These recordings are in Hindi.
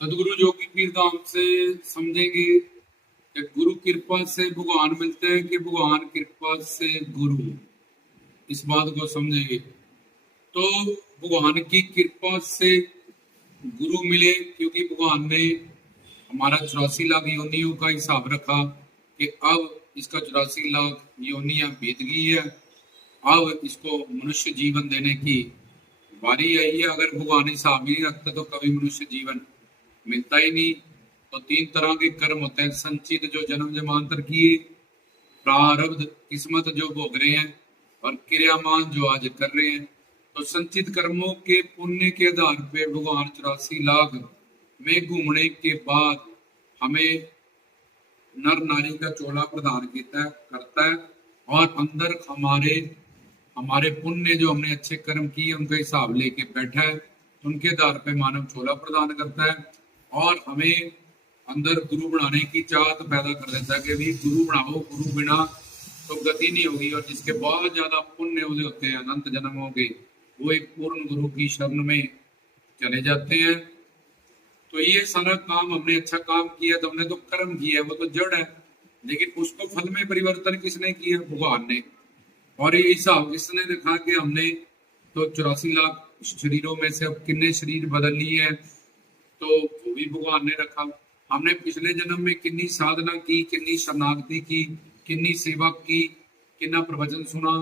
सदगुरु जोगी पीर धाम से समझेंगे कि गुरु कृपा से भगवान मिलते हैं कि भगवान कृपा से गुरु, इस बात को समझेंगे। तो भगवान की कृपा से गुरु मिले क्योंकि भगवान ने हमारा 84 लाख योनियों का हिसाब रखा कि अब इसका 84 लाख योनियां बीत गई है, अब इसको मनुष्य जीवन देने की बारी आई है। अगर भगवान हिसाब ही नहीं रखते तो कभी मनुष्य जीवन मिलता ही नहीं। तो 3 तरह के कर्म होते हैं, संचित जो जन्म जन्मांतर किए, प्रारब्ध किस्मत जो भोग रहे हैं, और क्रियामान जो आज कर रहे हैं। तो संचित कर्मों के पुण्य के आधार पे भगवान 84 लाख में घूमने के बाद हमें नर नारी का चोला प्रदान करता है, और अंदर हमारे पुण्य जो हमने अच्छे कर्म किए उनका हिसाब लेके बैठा है, उनके आधार पे मानव चोला प्रदान करता है, और हमें अंदर गुरु बनाने की चाहत पैदा कर देता है कि भी गुरु बनाओ, गुरु बिना तो गति नहीं होगी। और जिसके बहुत ज्यादा पुण्य उदय होते हैं, अनंत जन्मों के, वो एक पूर्ण गुरु की शरण में चले जाते हैं। तो ये सारा काम हमने अच्छा काम किया तो हमने तो कर्म किया, वो तो जड़ है, लेकिन उसको फल में परिवर्तन किसने किया? भगवान ने। और ये हिसाब किसने रखा कि हमने तो 84 लाख शरीरों में से अब कितने शरीर बदल लिए हैं, तो वो भी भगवान ने रखा। हमने पिछले जन्म में कितनी साधना की, कितनी शरणागति की, कितनी सेवा की, कितना प्रवचन सुना,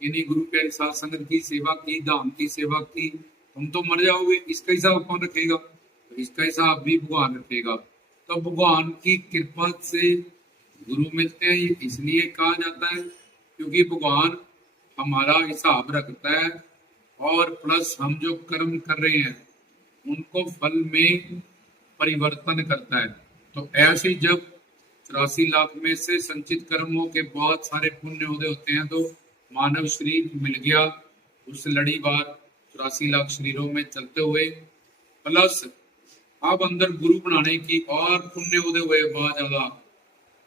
कितनी गुरु के साथ संगत की सेवा की, धाम की सेवा की। तुम तो मर जाओगे, इसका हिसाब कौन रखेगा? तो इसका हिसाब भी भगवान रखेगा। तो भगवान की कृपा से गुरु मिलते हैं, ये इसलिए कहा जाता है क्योंकि भगवान हमारा हिसाब रखता है, और प्लस हम जो कर्म कर रहे हैं उनको फल में परिवर्तन करता है। तो ऐसे जब 84 लाख में से संचित कर्मों के बहुत सारे पुण्य उदय होते हैं तो मानव शरीर मिल गया उस लड़ी बार 84 लाख शरीरों में चलते हुए। प्लस अब अंदर गुरु बनाने की और पुण्य उदय हुए, बहुत ज्यादा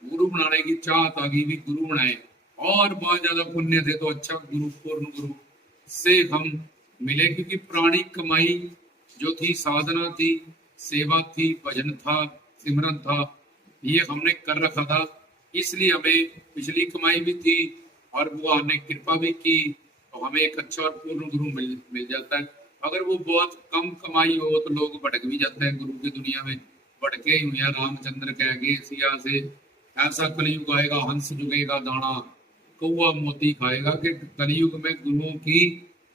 गुरु बनाने की चाहत आ गई, भी गुरु बनाए, और बहुत ज्यादा पुण्य थे तो अच्छा गुरु, पूर्ण गुरु से हम मिले। क्योंकि पुरानी कमाई जो थी, साधना थी, सेवा थी, भजन था, सिमरन था, ये हमने कर रखा था, इसलिए हमें पिछली कमाई भी थी और भगवान ने कृपा भी की, तो हमें एक अच्छा और पूर्ण गुरु मिल जाता है। अगर वो बहुत कम कमाई हो तो लोग भटक भी जाते हैं गुरु की दुनिया में, भटके ही हुए। रामचंद्र कह गए सिया से, ऐसा कलयुग आएगा, हंस जुगेगा दाना, कौआ मोती खाएगा, कि कलयुग में गुरुओं की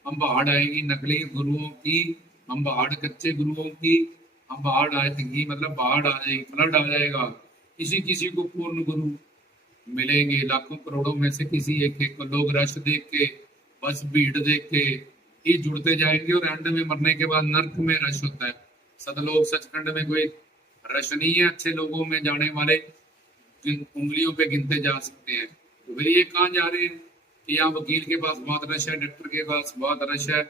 अंबाड़ आएगी, नकली गुरुओं की अंबाड़, कच्चे गुरुओं की अंबाड़ आएगी, मतलब बाढ़ आ जाएगी, फ्लड आ जाएगा। किसी किसी को पूर्ण गुरु मिलेंगे, लाखों करोड़ों में से किसी एक एक को लोग रश देख के, बस भीड़ देख के ही जुड़ते जाएंगे, और एंड में मरने के बाद नर्क में रश होता है। सतलोक सचखंड में कोई रश नहीं है अच्छे लोगों में जाने वाले, उंगलियों पे गिनते जा सकते हैं। तो फिर ये कहाँ जा रहे हैं कि यहाँ वकील के पास बहुत रश है, डॉक्टर के पास बहुत रश है,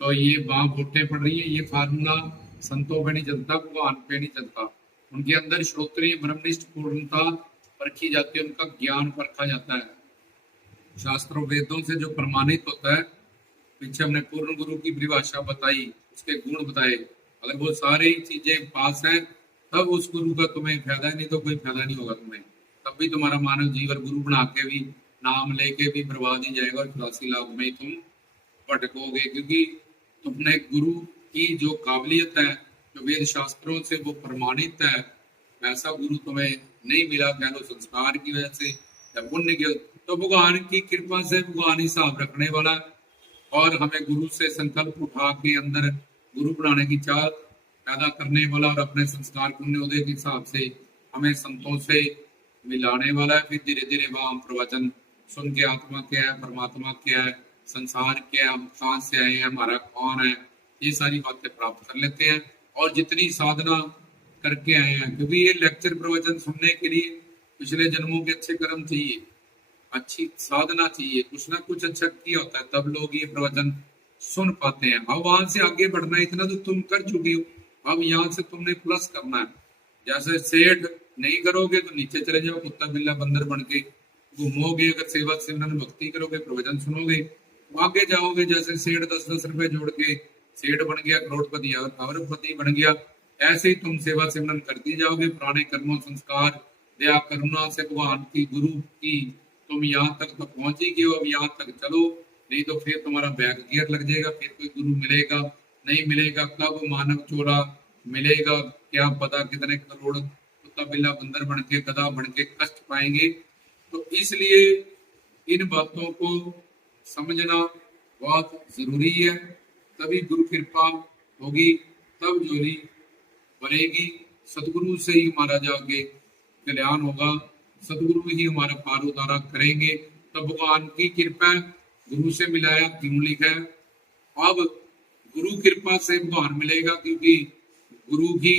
तो ये वहां वोटें पड़ रही है। ये फार्मूला संतों पे नहीं चलता, भगवान पे नहीं चलता। उनके अंदर श्रोत्रिय ब्रह्मनिष्ठ पूर्णता परखी जाती है, उनका ज्ञान परखा जाता है, शास्त्रों वेदों से जो प्रमाणित होता है। पीछे हमने पूर्ण गुरु की परिभाषा बताई, उसके गुण बताए। अगर वो सारी चीजें पास है तब उस गुरु का तुम्हें फायदा, नहीं तो कोई फायदा नहीं होगा तुम्हें। तब भी तुम्हारा मानव जीवन गुरु बना के भी, नाम लेके भी बर्बाद ही जाएगा, और 84 लाख में तुम भटकोगे। क्योंकि तुमने गुरु की जो काबिलियत है, जो वेद शास्त्रों से वो प्रमाणित है, वैसा गुरु तुम्हें नहीं मिला, कह लो संस्कार की वजह से या पुण्य की। तो भगवान की कृपा से भगवान हिसाब रखने वाला, और हमें गुरु से संकल्प उठा के अंदर गुरु बनाने की चाह पैदा करने वाला, और अपने संस्कार पुण्य उदय के हिसाब से हमें संतों से मिलाने वाला है। फिर धीरे धीरे वह हम प्रवचन सुन के आत्मा क्या है, परमात्मा क्या है, संसार क्या है, हम कहाँ से आए हैं, हमारा कौन है, ये सारी बातें प्राप्त कर लेते हैं। और जितनी साधना करके आए हैं, क्योंकि ये लेक्चर प्रवचन सुनने के लिए पिछले जन्मों के अच्छे कर्म चाहिए, अच्छी साधना चाहिए, कुछ ना कुछ अच्छा किया होता है, तब लोग ये प्रवचन सुन पाते हैं। अब वहां से आगे बढ़ना है, इतना तो तुम कर चुके हो, अब यहाँ से तुमने प्लस करना है। जैसे सेठ नहीं करोगे तो नीचे चले जाओ, कुत्ता बिल्ला बंदर बन के घूमोगे। अगर सेवा सिमरन भक्ति करोगे, प्रवचन सुनोगे, तो आगे जाओगे। जैसे सेठ 10-10 रुपए जोड़ के सेठ बन गया, करोड़पति और अरबपति बन गया, ऐसे ही तुम सेवा सिमरन करती जाओगे, पुराने कर्मों संस्कार दया करुणा से भगवान की गुरु की तुम यहाँ तक तो पहुंचेगी हो। अब यहाँ तक चलो, नहीं तो फिर तुम्हारा बैक गियर लग जाएगा, फिर कोई गुरु मिलेगा नहीं मिलेगा, कब मानव चोरा मिलेगा क्या पता, कितने करोड़ कुत्ता बिल्ला बंदर बन के गधा बन के कष्ट पाएंगे। तो इसलिए इन बातों को समझना बहुत जरूरी है, तभी गुरु कृपा होगी, तब जोली बनेगी। सतगुरु से ही हमारा जाके कल्याण होगा, सतगुरु ही हमारा पार उतारा करेंगे। तब भगवान की कृपा गुरु से मिलाया क्यों लिखा है, अब गुरु कृपा से भगवान मिलेगा, क्योंकि गुरु ही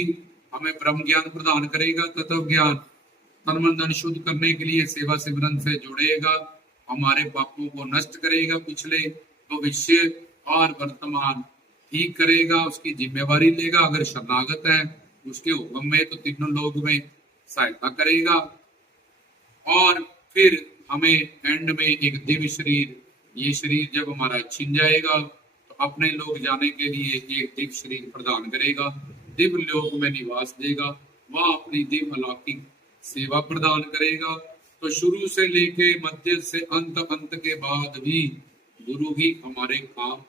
हमें ब्रह्म ज्ञान प्रदान करेगा, तत्व ज्ञान तन मन धन शुद्ध करने के लिए सेवा सिमरन से जोड़ेगा, हमारे पापों को नष्ट करेगा, पिछले भविष्य और वर्तमान ठीक करेगा, उसकी जिम्मेवारी लेगा। अगर शरणागत है उसके हुक्म में तो तीनों लोग में सहायता करेगा, और फिर हमें एंड में एक दिव्य शरीर, ये शरीर जब हमारा छिन जाएगा तो अपने लोग जाने के लिए एक दिव्य शरीर प्रदान करेगा, दिव्य लोक में निवास देगा, वह अपनी दिव्य अलौकिक सेवा प्रदान करेगा। तो शुरू से लेके मध्य से अंत के बाद भी गुरु ही हमारे काम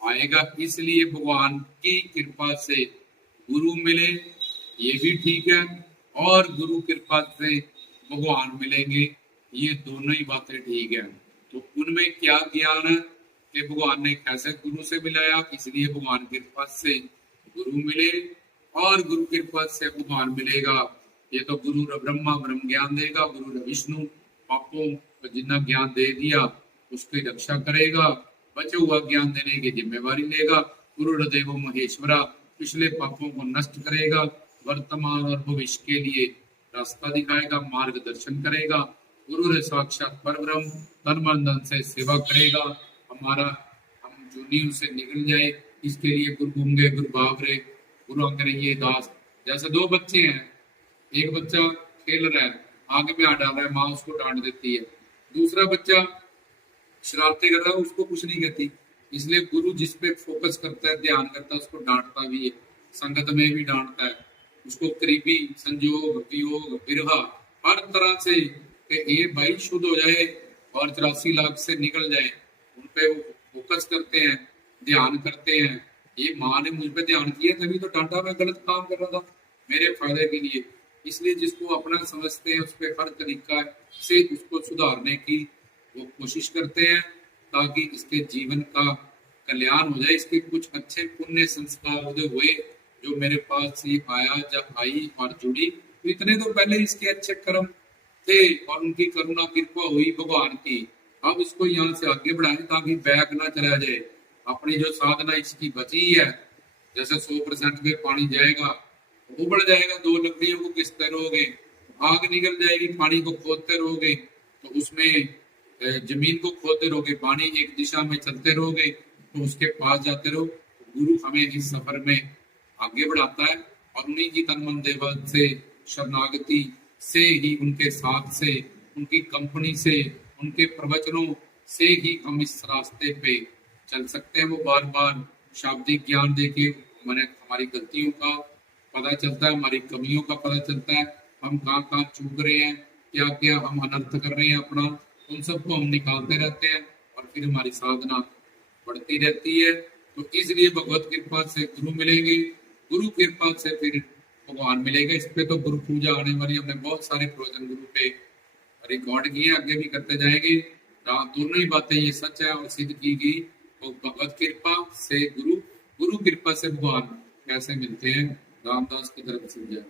आएगा। इसलिए भगवान की कृपा से गुरु मिले ये भी ठीक है, और गुरु कृपा से भगवान मिलेंगे, ये दोनों ही बातें ठीक है। तो उनमें क्या ज्ञान है कि भगवान ने कैसे गुरु से मिलाया, इसलिए भगवान कृपा से गुरु मिले, और गुरु कृपा से भगवान मिलेगा। ये तो गुरु ब्रह्मा ब्रह्म ज्ञान देगा, गुरु विष्णु पापों को जितना ज्ञान दे दिया उसकी रक्षा करेगा, बचे हुआ ज्ञान देने की जिम्मेवारी लेगा। गुरु देव महेश्वरा पिछले पापों को नष्ट करेगा, वर्तमान और भविष्य के लिए रास्ता दिखाएगा, मार्गदर्शन करेगा। गुरु साक्षात परब्रह्म, तन मन धन से सेवा करेगा, हमारा हम जूनियों से निकल जाए, इसके लिए गुरु गुंगे गुरु बाबरे गुरु अंग्रेजी दास। जैसे दो बच्चे हैं, एक बच्चा खेल रहा है, आगे में हाथ डाल रहा है, माँ उसको डांट देती है, दूसरा बच्चा शरारती कर रहा है, उसको कुछ नहीं कहती। इसलिए गुरु जिस पे फोकस करता है, ध्यान करता है, उसको डांटता भी है, संगत में भी डांटता है, उसको करीबी संयोग वियोग विरहा हर तरह से कि ये भाई शुद्ध हो जाए और 84 लाख से निकल जाए, उन पे वो फोकस करते हैं, ध्यान करते हैं। ये माँ ने मुझ पे ध्यान किया तभी तो डांटा, मैं गलत काम कर रहा था मेरे फायदे के लिए। इसलिए जिसको अपना समझते हैं उस पर हर तरीका से उसको सुधारने की वो कोशिश करते हैं, ताकि इसके जीवन का कल्याण हो जाए, इसके कुछ अच्छे पुण्य संस्कार उदय हुए, जो मेरे पास ये आया जब आई और जुड़ी, तो इतने तो पहले इसके अच्छे कर्म थे और उनकी करुणा कृपा हुई भगवान की। अब इसको यहाँ से आगे बढ़ाएं ताकि बैक ना चला जाए। अपनी जो साधना इसकी बची है, जैसे 100% में पानी जाएगा, उबड़ जाएगा, 2 लकड़ियों को किसते रहोगे, आग निकल जाएगी, पानी को खोदते रहोगे, तो उसमें जमीन को खोदते रहोगे, पानी एक दिशा में चलते रहोगे, तो उसके पास जाते रहो। गुरु हमें इस सफर में आगे बढ़ाता है, और उन्हीं की तन मन देवत से शरणागति से ही, उनके साथ से, उनकी कंपनी से, उनके प्रवचनों से ही हम इस रास्ते पे चल सकते हैं। वो बार बार शाब्दिक ज्ञान देके हमारी गलतियों का पता चलता है, हमारी कमियों का पता चलता है, हम कहाँ चूक रहे हैं, क्या क्या हम अनर्थ कर रहे हैं अपना, उन सबको हम निकालते रहते हैं, और फिर हमारी साधना बढ़ती रहती है। तो इसलिए भगवत कृपा से गुरु मिलेंगे, गुरु कृपा से फिर भगवान मिलेगा। इस पे तो गुरु पूजा आने वाली, हमने बहुत सारे प्रवचन गुरु पे रिकॉर्ड किए, आगे भी करते जाएंगे। दोनों ही बातें ये सच है और सिद्ध की गई। तो भगवत कृपा से गुरु, गुरु कृपा से भगवान कैसे मिलते हैं, रामदास की तरफ से जय।